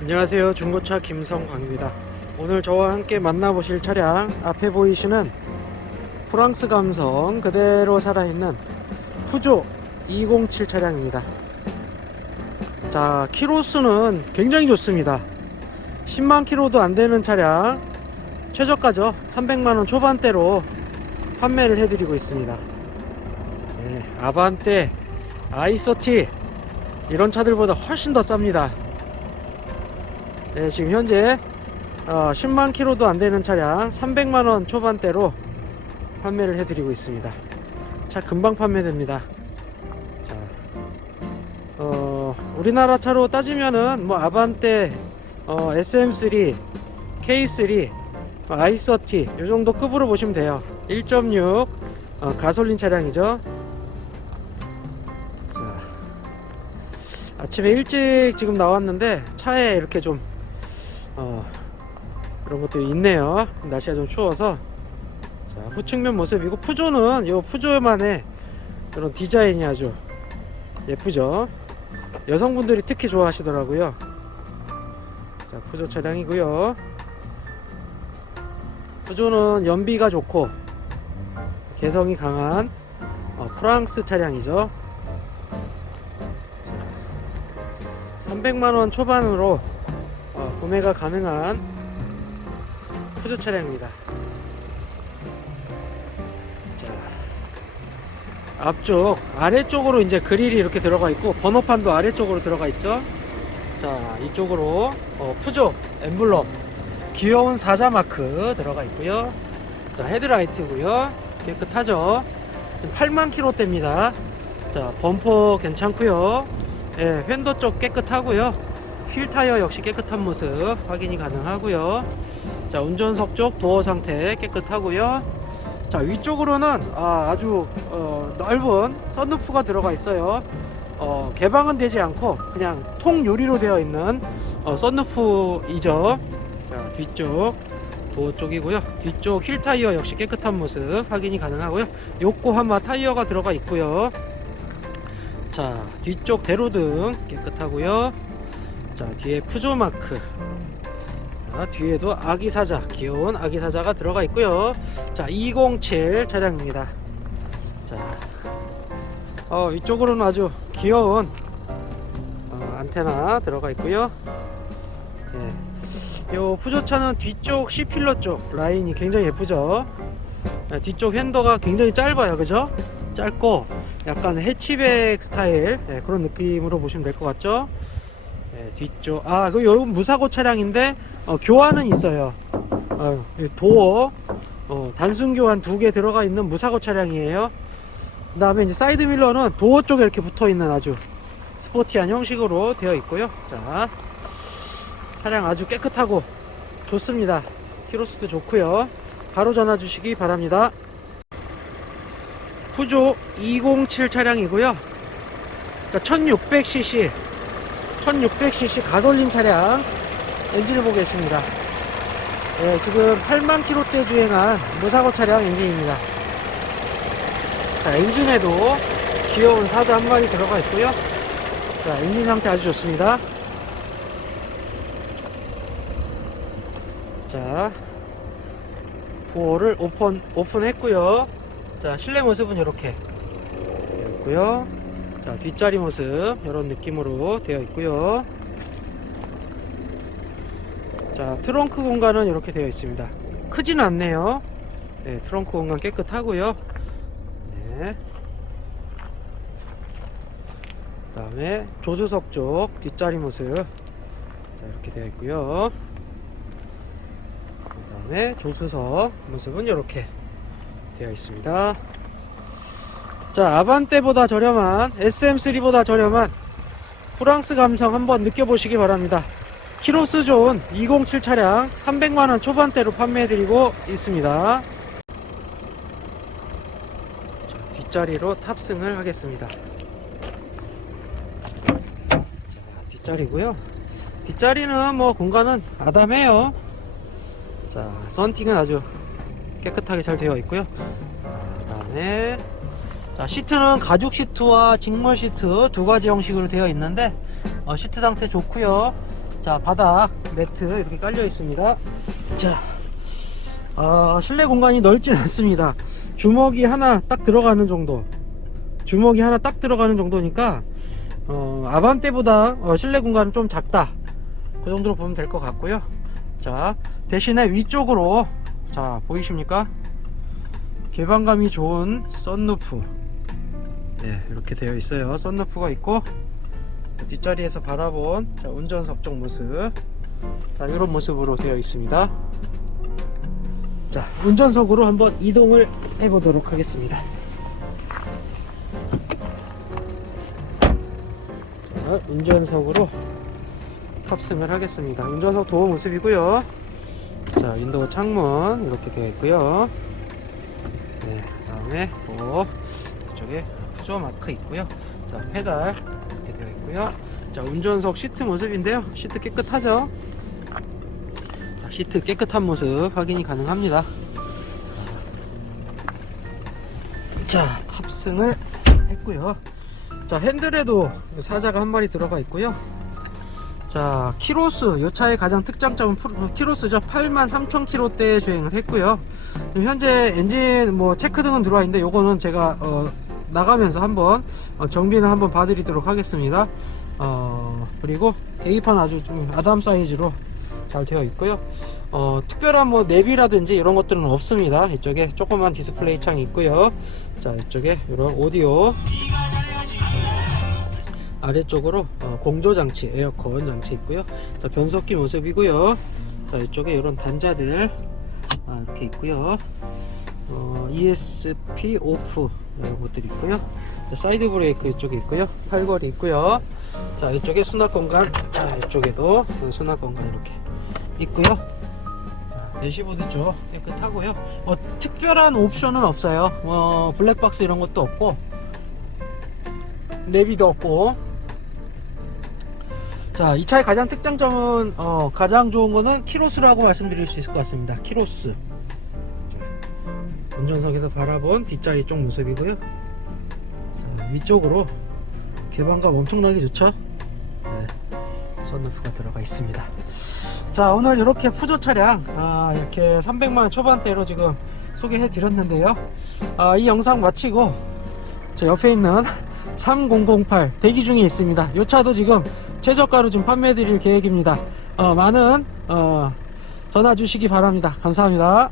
안녕하세요. 중고차 김성광입니다. 오늘 저와 함께 만나보실 차량 앞에 보이시는 프랑스 감성 그대로 살아있는 푸조 207 차량입니다. 자 키로수는 굉장히 좋습니다. 10만 키로도 안 되는 차량 최저가죠. 300만원 초반대로 판매를 해드리고 있습니다. 네, 아반떼 아이소티 이런 차들보다 훨씬 더 쌉니다 네, 지금 현재 어, 10만 킬로도 안 되는 차량 300만 원 초반대로 판매를 해드리고 있습니다. 차 금방 판매됩니다. 자, 어, 우리나라 차로 따지면은 뭐 아반떼, 어, SM3, K3, 뭐 i30 이 정도 급으로 보시면 돼요. 1.6 어, 가솔린 차량이죠. 자, 아침에 일찍 지금 나왔는데 차에 이렇게 좀 어, 그런 것들이 있네요. 날씨가 좀 추워서. 자, 후측면 모습이고, 푸조는 요 푸조만의 그런 디자인이 아주 예쁘죠. 여성분들이 특히 좋아하시더라고요. 자, 푸조 차량이고요. 푸조는 연비가 좋고, 개성이 강한 어, 프랑스 차량이죠. 300만원 초반으로 어, 구매가 가능한 푸조 차량입니다. 자, 앞쪽 아래쪽으로 이제 그릴이 이렇게 들어가 있고 번호판도 아래쪽으로 들어가 있죠. 자, 이쪽으로 어, 푸조 엠블럼 귀여운 사자 마크 들어가 있고요. 자, 헤드라이트고요. 깨끗하죠. 8만 킬로대입니다. 자, 범퍼 괜찮고요. 예, 휀도 쪽 깨끗하고요. 휠 타이어 역시 깨끗한 모습 확인이 가능하고요. 자 운전석 쪽 도어 상태 깨끗하고요. 자 위쪽으로는 아, 주 어, 넓은 썬루프가 들어가 있어요. 어, 개방은 되지 않고 그냥 통 유리로 되어 있는 어, 썬루프이죠. 자 뒤쪽 도어 쪽이고요. 뒤쪽 휠 타이어 역시 깨끗한 모습 확인이 가능하고요. 요코하마 타이어가 들어가 있고요. 자 뒤쪽 대로등 깨끗하고요. 자 뒤에 푸조 마크. 자, 뒤에도 아기 사자 귀여운 아기 사자가 들어가 있고요. 자207 차량입니다. 자 어, 위쪽으로는 아주 귀여운 어, 안테나 들어가 있고요. 예. 요 푸조차는 뒤쪽 C필러 쪽 라인이 굉장히 예쁘죠? 예, 뒤쪽 핸더가 굉장히 짧아요. 그죠? 짧고 약간 해치백 스타일 예, 그런 느낌으로 보시면 될 것 같죠 네, 뒤쪽. 아 그 여러분 무사고 차량인데 어, 교환은 있어요. 어, 이 도어 어, 단순 교환 두 개 들어가 있는 무사고 차량이에요. 그 다음에 이제 사이드 밀러는 도어 쪽에 이렇게 붙어 있는 아주 스포티한 형식으로 되어 있고요. 자 차량 아주 깨끗하고 좋습니다. 키로수도 좋고요. 바로 전화 주시기 바랍니다. 푸조 207 차량이고요. 그러니까 1600cc 1600cc 가솔린 차량 엔진을 보겠습니다. 예, 지금 8만 킬로대 주행한 무사고 차량 엔진입니다. 자, 엔진에도 귀여운 사자 한 마리 들어가 있고요. 자, 엔진 상태 아주 좋습니다. 자, 도어를 오픈, 오픈했고요. 자, 실내 모습은 이렇게 있고요. 자, 뒷자리 모습 이런 느낌으로 되어 있고요. 자, 트렁크 공간은 이렇게 되어 있습니다. 크지는 않네요. 네, 트렁크 공간 깨끗하고요. 네. 그 다음에 조수석 쪽 뒷자리 모습 자, 이렇게 되어 있고요. 그 다음에 조수석 모습은 이렇게 되어 있습니다. 자 아반떼보다 저렴한 SM3보다 저렴한 프랑스 감성 한번 느껴보시기 바랍니다. 키로수 좋은 207 차량 300만원 초반대로 판매해드리고 있습니다. 자, 뒷자리로 탑승을 하겠습니다. 자, 뒷자리고요. 뒷자리는 뭐 공간은 아담해요. 자 썬팅은 아주 깨끗하게 잘 되어 있고요. 그 다음에 자, 시트는 가죽 시트와 직물 시트 두 가지 형식으로 되어 있는데 어, 시트 상태 좋고요. 자, 바닥 매트 이렇게 깔려 있습니다. 자, 아, 실내 공간이 넓진 않습니다. 주먹이 하나 딱 들어가는 정도. 주먹이 하나 딱 들어가는 정도니까, 어, 아반떼보다 어, 실내 공간은 좀 작다. 그 정도로 보면 될 것 같고요. 자, 대신에 위쪽으로, 자, 보이십니까? 개방감이 좋은 썬루프. 네, 이렇게 되어 있어요. 썬루프가 있고, 뒷자리에서 바라본 자, 운전석 쪽 모습. 자, 이런 모습으로 되어 있습니다. 자, 운전석으로 한번 이동을 해보도록 하겠습니다. 자, 운전석으로 탑승을 하겠습니다. 운전석 도어 모습이고요. 자, 윈도우 창문 이렇게 되어 있고요. 네, 그다음에 또 이쪽에 푸조 마크 있고요. 자, 페달 이렇게 되어 있고요. 자, 운전석 시트 모습인데요. 시트 깨끗하죠? 자, 시트 깨끗한 모습 확인이 가능합니다. 자, 탑승을 했고요. 자, 핸들에도 사자가 한 마리 들어가 있고요. 자, 키로수, 이 차의 가장 특장점은 프로- 키로수죠. 83,000km대 주행을 했고요. 현재 엔진 뭐 체크 등은 들어와 있는데 요거는 제가 어, 나가면서 한번 어, 정비를 한번 봐드리도록 하겠습니다. 어, 그리고 계기판 아주 좀 아담 사이즈로 잘 되어 있고요. 어, 특별한 뭐 내비라든지 이런 것들은 없습니다. 이쪽에 조그만 디스플레이 창이 있고요. 자, 이쪽에 이런 오디오 아래쪽으로 어, 공조 장치, 에어컨 장치 있고요. 자, 변속기 모습이고요. 자, 이쪽에 이런 단자들 아, 이렇게 있고요. 어, ESP 오프 이런 것들이 있고요. 자, 사이드 브레이크 이쪽에 있고요. 팔걸이 있고요. 자, 이쪽에 수납 공간, 자, 이쪽에도 수납 공간 이렇게 있고요. 쪽 깨끗하고요. 어, 특별한 옵션은 없어요. 어, 블랙박스 이런 것도 없고, 내비도 없고. 자, 이 차의 가장 특장점은 어, 가장 좋은 거는 키로수라고 말씀드릴 수 있을 것 같습니다. 키로수. 자, 운전석에서 바라본 뒷자리 쪽 모습이고요. 자, 위쪽으로 개방감 엄청나게 좋죠? 네, 썬루프가 들어가 있습니다. 자, 오늘 이렇게 푸조 차량 아, 이렇게 300만 초반대로 지금 소개해 드렸는데요. 아, 이 영상 마치고 저 옆에 있는 3008 대기 중에 있습니다. 이 차도 지금 최저가로 좀 판매 드릴 계획입니다. 어, 많은 어, 전화 주시기 바랍니다. 감사합니다.